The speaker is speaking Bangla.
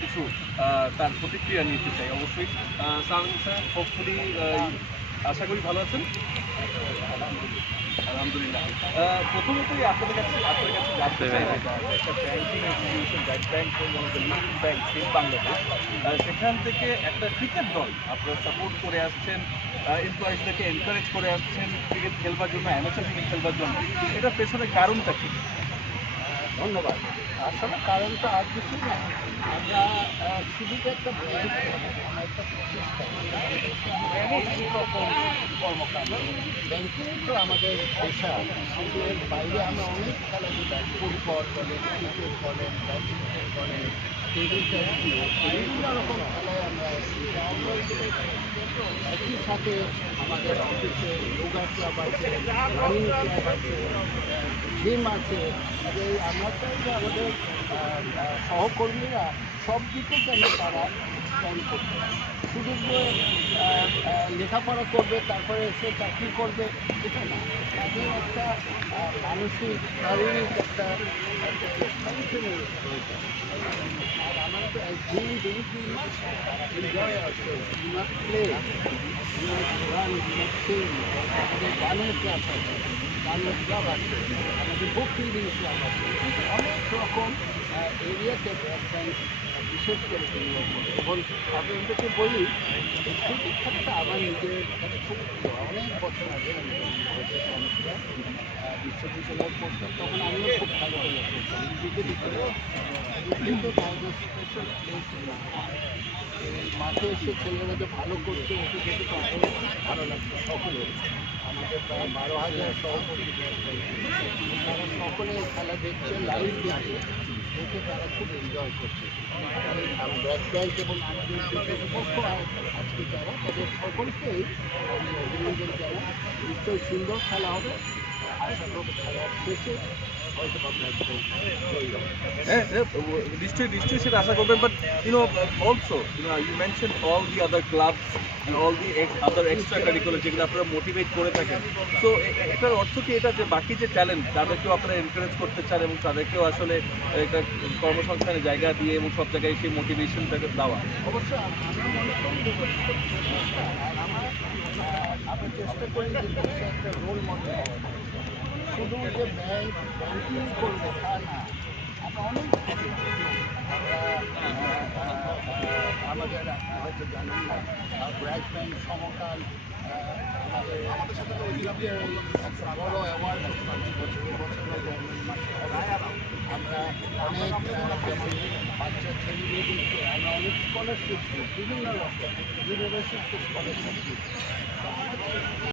কিছু তার প্রতিক্রিয়া নিতে চাই অবশ্যই। স্যার হোপফুলি আশা করি ভালো আছেন। আলহামদুলিল্লাহ। প্রথমতই আপনাদের কাছে আপনার কাছে জানতে চাই একটা banking institution bank bank one of the leading bank in Bangladesh সেখান থেকে একটা ক্রিকেট দল আপনারা সাপোর্ট করে আসছেন এমপ্লয়িজদেরকে এনকারেজ করে আসছেন ক্রিকেট খেলবার জন্য অ্যামেচার ক্রিকেট খেলবার জন্য। এটার পেছনে কারণটা কি? ধন্যবাদ। আসলে তো আর কিছু না। আমরা যে একটা একটা ব্যাংকিং তো আমাদের পেশা এর বাইরে আমরা অনেক খেলাধুলা ফুটবল বলেন, ক্রিকেট বলেন, ব্যাডমিন্টন বলেন, টেবিল টেনিস বিভিন্ন রকম খেলায় আমরা আছি আমরা একই সাথে আমাদের অফিসে যোগা ক্লাব আছে রানিং ক্লাব আছে জিম আছে যে আমাদের সহকর্মীরা সব দিকে যেন তারা স্ট্যান্ড করতে। শুধু লেখাপড়া করবে, তারপরে এসে চাকরি করবে। এটা না একটা মানসিক, শারীরিক একটা। আর আমার তো একদিন দুদিন এনজয় আছে গানের ক্লাস আছে, গানের ক্লাব আছে, আমাদের বুক আছে। অনেক রকম এরিয়াতে বিশেষ করে এবং আপনাদেরকে বলি খেলাটা আমার নিজের। অনেক বছর আগে আমি পড়তাম তখন আমিও খুব ভালো কিন্তু মাঠে এসে ছেলেরা যে ভালো করছে ওকে দেখে তো আরও ভালো লাগছে সকলের আমাদের প্রায় বারো হাজার সহকর্মী তারা সকলে খেলা দেখছে লাইভ দেখছে দেখে তারা খুব এনজয় করছে ব্যাক এবং আমাদের পক্ষ আজকে যারা তাদের সকলকেই অভিনন্দন জানাই নিশ্চয়ই সুন্দর খেলা হবে হ্যাঁ হ্যাঁ, নিশ্চয়ই নিশ্চয়ই সেটা আশা করবেন but you know also you mention all the other clubs all the other extra curricular যেগুলো আপনারা মোটিভেট করে থাকেন। সো এটার অর্থ কি? এটা যে বাকি যে ট্যালেন্ট তাদেরকেও আপনারা এনকারেজ করতে চান এবং তাদেরকেও আসলে একটা কর্মসংস্থানের জায়গা দিয়ে এবং সব জায়গায় সেই মোটিভেশনটাকে দেওয়া। অবশ্য আমরা করি যে প্রত্যেক চেষ্টা আর আমার আহ, আমরা চেষ্টা করি যে দেশে একটা রোল মডেল হওয়ার জন্য। শুধু যে ব্যাংক ব্যাংকিং করবে, তা না। আমরা অনেক আমাদের হয়তো জানেন না। ব্র্যাক ব্যাংক আমরা অনেক বাচ্চা ছেলেমেয়েদেরকে স্কলারশিপ বিভিন্ন রকম। University scholarship